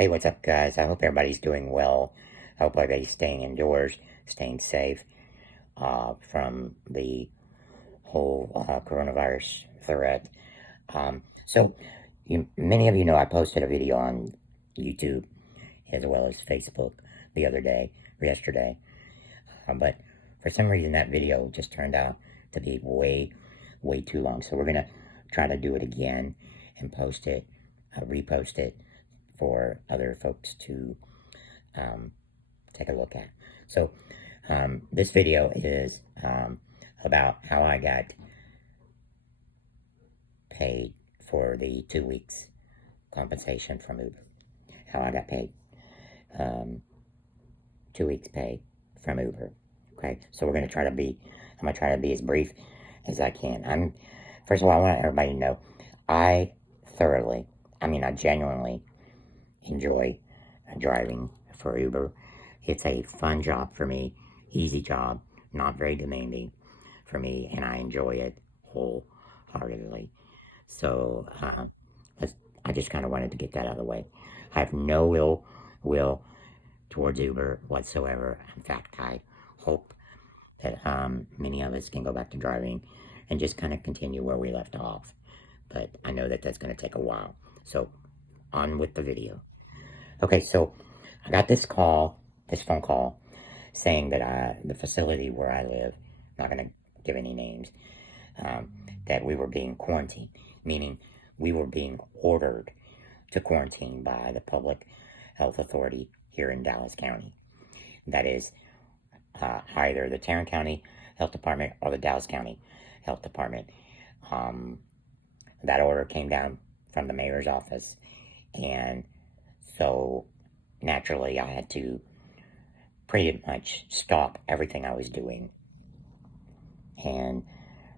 Hey, what's up, guys? I hope everybody's doing well. I hope everybody's staying indoors, staying safe from the whole coronavirus threat. Many of you know I posted a video on YouTube as well as Facebook the other day, or yesterday. But for some reason, that video just turned out to be way too long. So we're going to try to do it again and post it, repost it for other folks to um, take a look at. So this video is about how I got paid for the 2 weeks compensation from Uber. How I got paid. 2 weeks pay from Uber. Okay, so I'm going to try to be as brief as I can. First of all, I want everybody to know, I genuinely enjoy driving for Uber. It's a fun job for me, easy job, not very demanding for me, and I enjoy it wholeheartedly. So I just kind of wanted to get that out of the way. I have no ill will towards Uber whatsoever. In fact, I hope that many of us can go back to driving and just kind of continue where we left off. But I know that that's going to take a while. So on with the video. Okay, so I got this phone call, saying that the facility where I live, I'm not going to give any names, that we were being quarantined, meaning we were being ordered to quarantine by the public health authority here in Dallas County. That is either the Tarrant County Health Department or the Dallas County Health Department. That order came down from the mayor's office, and so naturally I had to pretty much stop everything I was doing and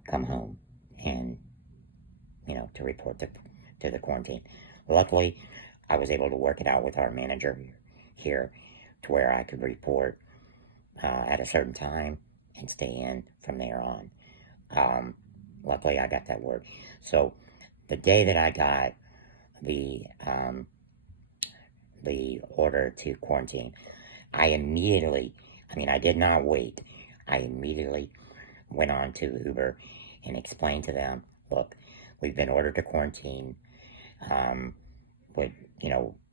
come home and, to report to the quarantine. Luckily, I was able to work it out with our manager here to where I could report at a certain time and stay in from there on. Luckily, I got that word. So the day that I got the order to quarantine, I did not wait. I immediately went on to Uber and explained to them, look, we've been ordered to quarantine.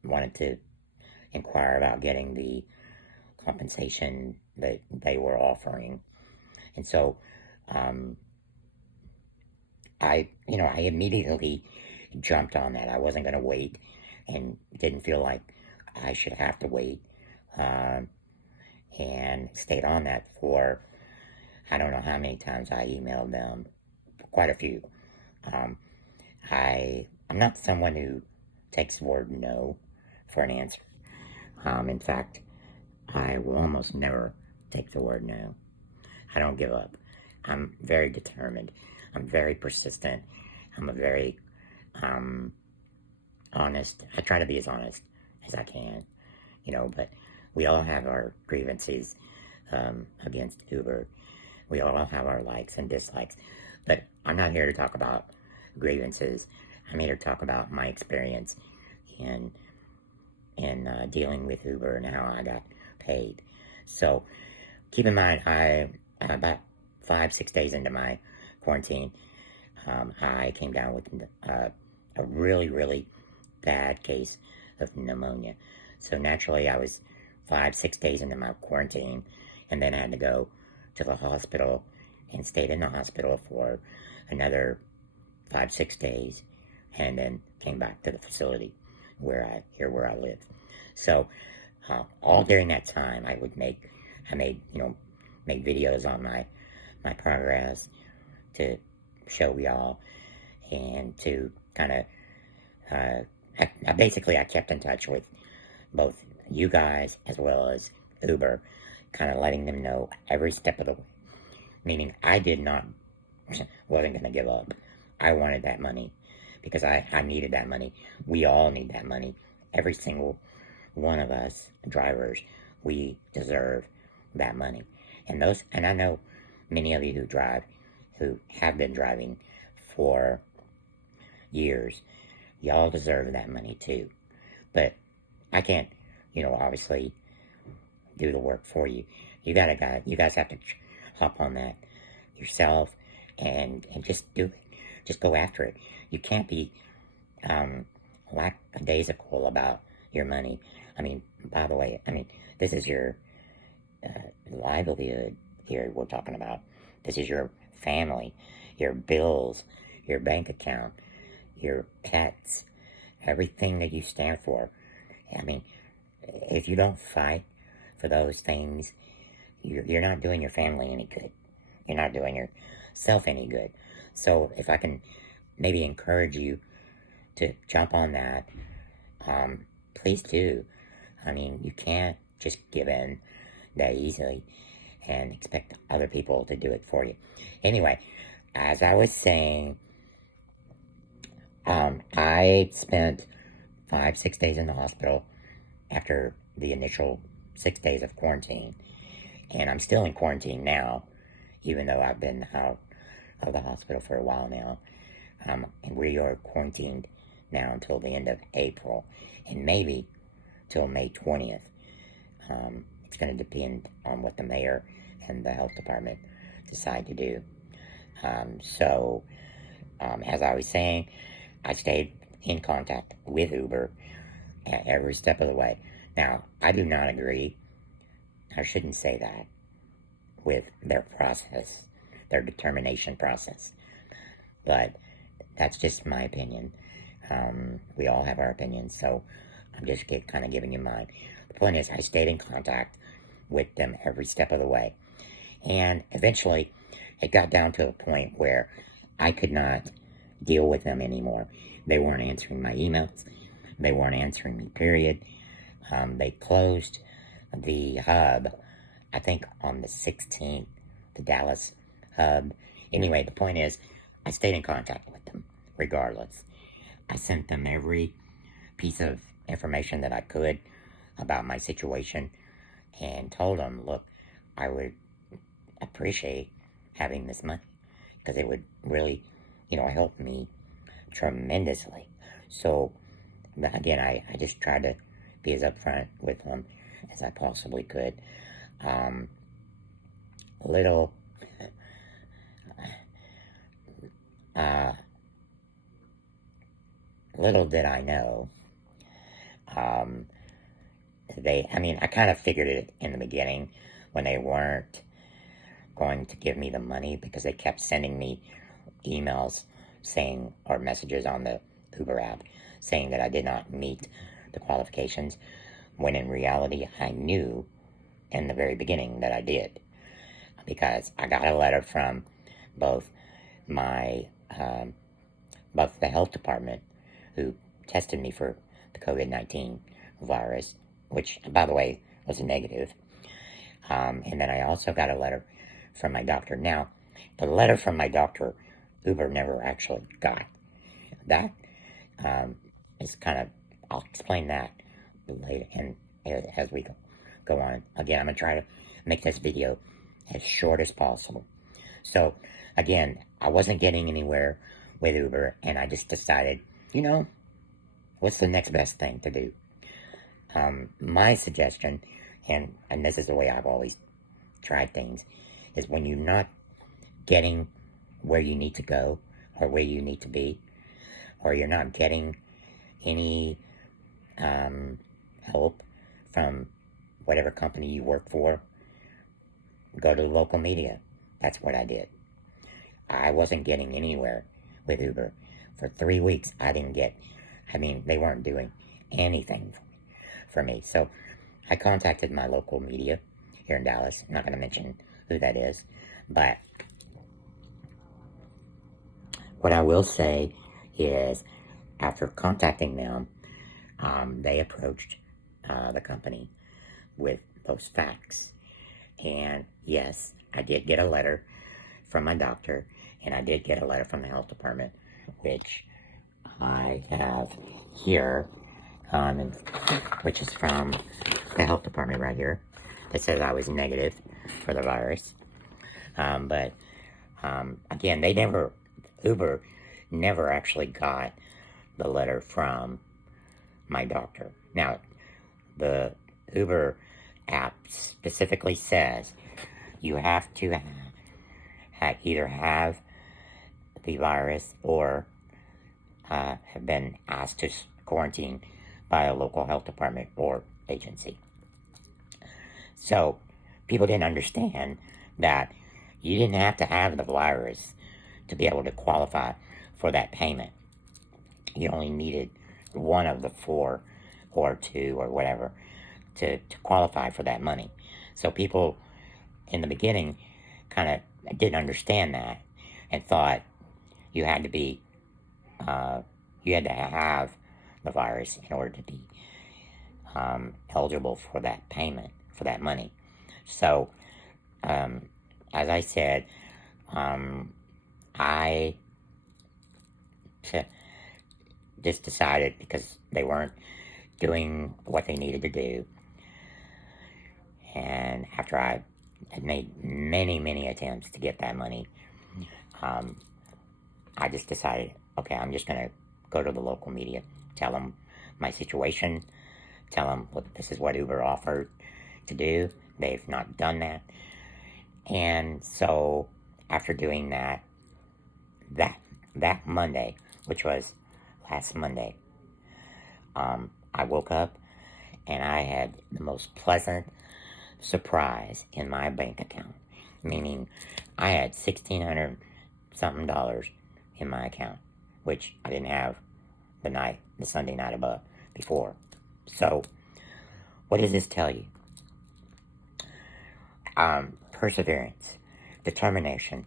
Wanted to inquire about getting the compensation that they were offering. And so, I immediately jumped on that. I wasn't going to wait and didn't feel like I should have to wait. And stayed on that for, I don't know how many times I emailed them, quite a few. I'm not someone who takes the word no for an answer. In fact, I will almost never take the word no. I don't give up. I'm very determined. I'm very persistent. I'm a very honest. I try to be as honest as I can, but we all have our grievances against Uber. We all have our likes and dislikes. But I'm not here to talk about grievances. I'm here to talk about my experience in dealing with Uber and how I got paid. So keep in mind, about 5-6 days into my quarantine, I came down with a really bad case of pneumonia. So naturally, I was 5-6 days into my quarantine, and then I had to go to the hospital and stayed in the hospital for another 5-6 days, and then came back to the facility where I live. So all during that time, I made videos on my progress to show y'all, and to kind of I kept in touch with both you guys as well as Uber, kind of letting them know every step of the way. Meaning, I wasn't going to give up. I wanted that money because I needed that money. We all need that money. Every single one of us drivers, we deserve that money. And I know many of you who have been driving for years, y'all deserve that money too. But I can't, obviously do the work for you. You guys have to hop on that yourself and just do it. Just go after it. You can't be lackadaisical about your money. I mean, by the way, this is your livelihood here we're talking about. This is your family, your bills, your bank account, your pets, everything that you stand for. I mean, if you don't fight for those things, you're not doing your family any good. You're not doing yourself any good. So if I can maybe encourage you to jump on that, please do. I mean, you can't just give in that easily and expect other people to do it for you. Anyway, as I was saying, I spent 5, 6 days in the hospital after the initial 6 days of quarantine, and I'm still in quarantine now, even though I've been out of the hospital for a while now. And we are quarantined now until the end of April, and maybe till May 20th. It's going to depend on what the mayor and the health department decide to do. As I was saying, I stayed in contact with Uber at every step of the way. Now, I do not agree, I shouldn't say that, with their process, their determination process. But that's just my opinion. We all have our opinions, so I'm just kind of giving you mine. The point is, I stayed in contact with them every step of the way. And eventually, it got down to a point where I could not deal with them anymore. They weren't answering my emails. They weren't answering me, period. They closed the hub, I think on the 16th, the Dallas hub. Anyway, the point is, I stayed in contact with them regardless. I sent them every piece of information that I could about my situation and told them, look, I would appreciate having this money because it would really, help me tremendously. So, again, I just tried to be as upfront with them as I possibly could. Little did I know, I kind of figured it in the beginning when they weren't going to give me the money because they kept sending me emails saying, or messages on the Uber app saying that I did not meet the qualifications, when in reality I knew in the very beginning that I did, because I got a letter from both both the health department, who tested me for the COVID-19 virus, which, by the way, was negative. And then I also got a letter from my doctor. Now, the letter from my doctor, Uber never actually got. That is kind of, I'll explain that later and as we go on. Again, I'm going to try to make this video as short as possible. So, again, I wasn't getting anywhere with Uber, and I just decided, what's the next best thing to do? My suggestion, and this is the way I've always tried things, is when you're not getting where you need to go or where you need to be, or you're not getting any help from whatever company you work for, go to the local media. That's what I did. I wasn't getting anywhere with Uber. For 3 weeks, they weren't doing anything for me. So I contacted my local media here in Dallas. I'm not going to mention who that is, but what I will say is, after contacting them, they approached the company with those facts. And yes, I did get a letter from my doctor, and I did get a letter from the health department, which I have here, which is from the health department right here, that says I was negative for the virus. Again, Uber never actually got the letter from my doctor. Now, the Uber app specifically says you have to either have the virus or have been asked to quarantine by a local health department or agency. So people didn't understand that you didn't have to have the virus to be able to qualify for that payment. You only needed one of the 4 or 2 or whatever to qualify for that money. So people in the beginning kind of didn't understand that and thought you had to be you had to have the virus in order to be eligible for that payment, for that money. So as I said, I just decided, because they weren't doing what they needed to do, and after I had made many attempts to get that money, I just decided, okay, I'm just going to go to the local media, tell them my situation, tell them, look, this is what Uber offered to do. They've not done that. And so after doing that Monday, which was last Monday, I woke up and I had the most pleasant surprise in my bank account. Meaning I had $1,600 something in my account, which I didn't have the Sunday night above before. So what does this tell you? Perseverance, determination.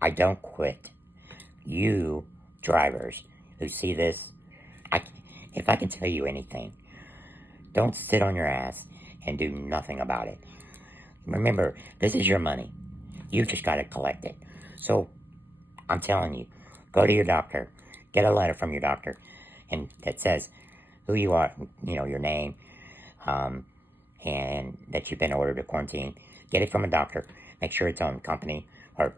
I don't quit. You drivers who see this, if I can tell you anything, don't sit on your ass and do nothing about it. Remember, this is your money. You just got to collect it. So I'm telling you, go to your doctor, get a letter from your doctor, and that says who you are, your name, and that you've been ordered to quarantine. Get it from a doctor. Make sure it's on company or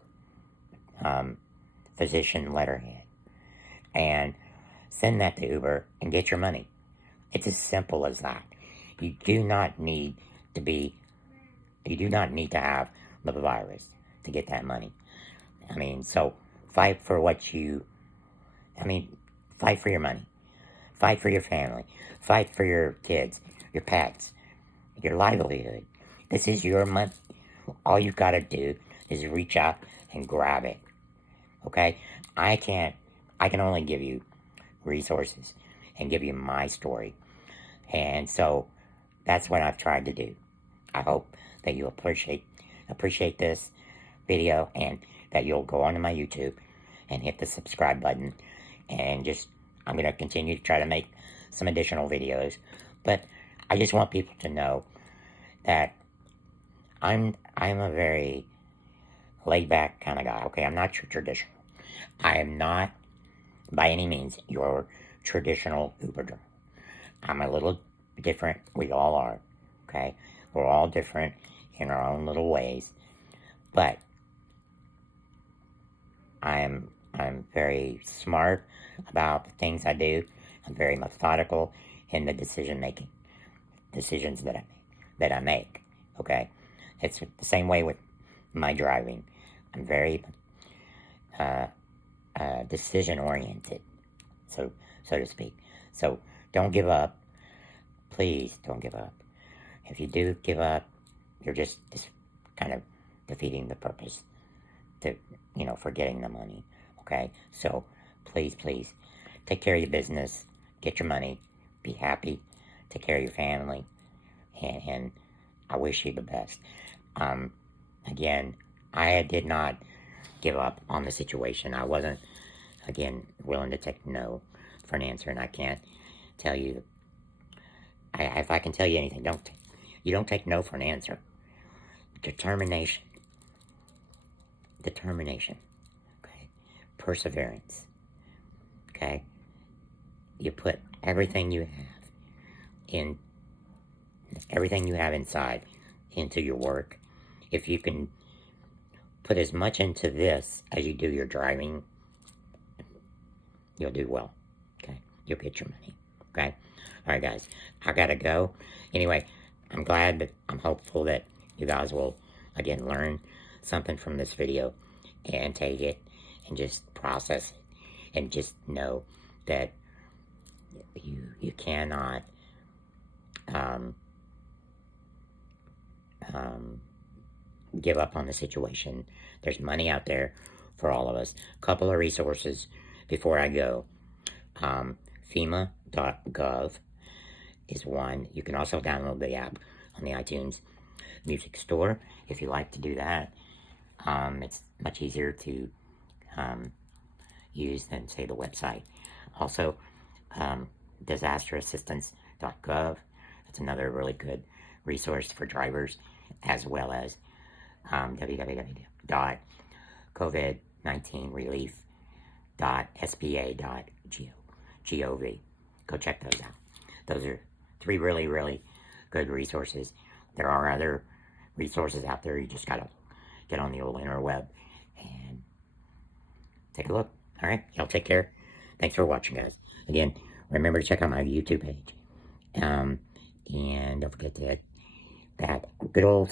physician letterhead, and send that to Uber and get your money. It's as simple as that. You do not need to have the virus to get that money. So fight for fight for your money. Fight for your family. Fight for your kids, your pets, your livelihood. This is your money. All you've got to do is reach out and grab it. Okay? I can only give you resources and give you my story. And so that's what I've tried to do. I hope that you appreciate this video, and that you'll go onto my YouTube and hit the subscribe button, and I'm going to continue to try to make some additional videos. But I just want people to know that I'm a very laid back kind of guy. Okay, I'm not your traditional. I am not by any means your traditional Uber driver. I'm a little different. We all are. Okay, we're all different in our own little ways, but I'm very smart about the things I do. I'm very methodical in the decisions that I make. Okay, it's the same way with my driving. I'm very decision oriented, so to speak. So don't give up. Please don't give up. If you do give up, you're just kind of defeating the purpose for getting the money. Okay, so please take care of your business, get your money, be happy, take care of your family, and I wish you the best. Again, I did not give up on the situation. I wasn't, again, willing to take no for an answer, and I can't tell you. If I can tell you anything, you don't take no for an answer. Determination. Okay, perseverance. Okay, you put everything you have inside into your work. If you can put as much into this as you do your driving, you'll do well. Okay, you'll get your money. Okay, Alright, guys, I gotta go. Anyway, I'm hopeful that you guys will, again, learn something from this video and take it and just process it and just know that you cannot give up on the situation. There's money out there for all of us. A couple of resources before I go. FEMA.gov is one. You can also download the app on the iTunes Music Store if you like to do that. It's much easier to use than, say, the website. Also, disasterassistance.gov. That's another really good resource for drivers, as well as www.covid19relief.sba.gov. Go check those out. Those are 3 really, really good resources. There are other resources out there. You just gotta get on the old interweb and take a look. All right, y'all take care. Thanks for watching, guys. Again, remember to check out my YouTube page. And don't forget to hit that good old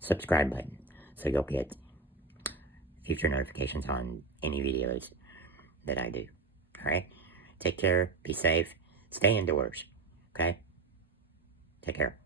subscribe button so you'll get future notifications on any videos that I do. All right? Take care. Be safe. Stay indoors. Okay? Take care.